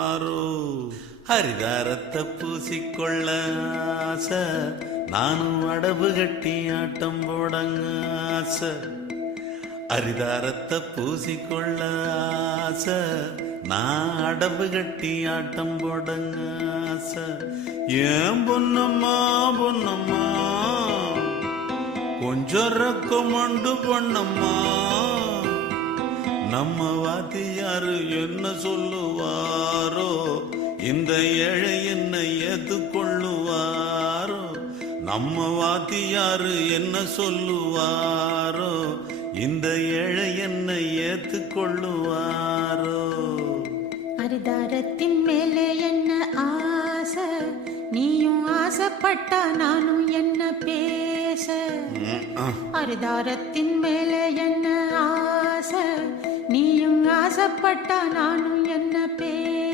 ஆரோ ஹரிதாரத்தை பூசிக்கொள்ள ஆசை, நானும் அடவு கட்டி ஆட்டம் போடங்க ஆசை. ஹரிதாரத்தை பூசிக்கொள்ள ஆசை, நான் அடவு கட்டி ஆட்டம் போடங்க ஆசை. ஏன் பொன்னம்மா பொன்னம்மா கொஞ்சம் ரக்கமண்டு பொன்னம்மா, நம்ம வாத்தியாரு என்ன சொல்லுவாரோ, இந்த ஏழை என்னை ஏத்துக்கொள்ளுவாரோ. நம்ம வாத்தியாரு என்ன சொல்லுவாரோ, இந்த ஏழை என்னை ஏத்துக்கொள்ளுவாரோ. அரிதாரத்தின் மேலே என்ன ஆசை, நீயும் ஆசைப்பட்டா நானும் என்ன பேச. அரிதாரத்தின் மேலே என்ன ஆசை, நீயும் ஆசைப்பட்டா நானும் என்ன பேச.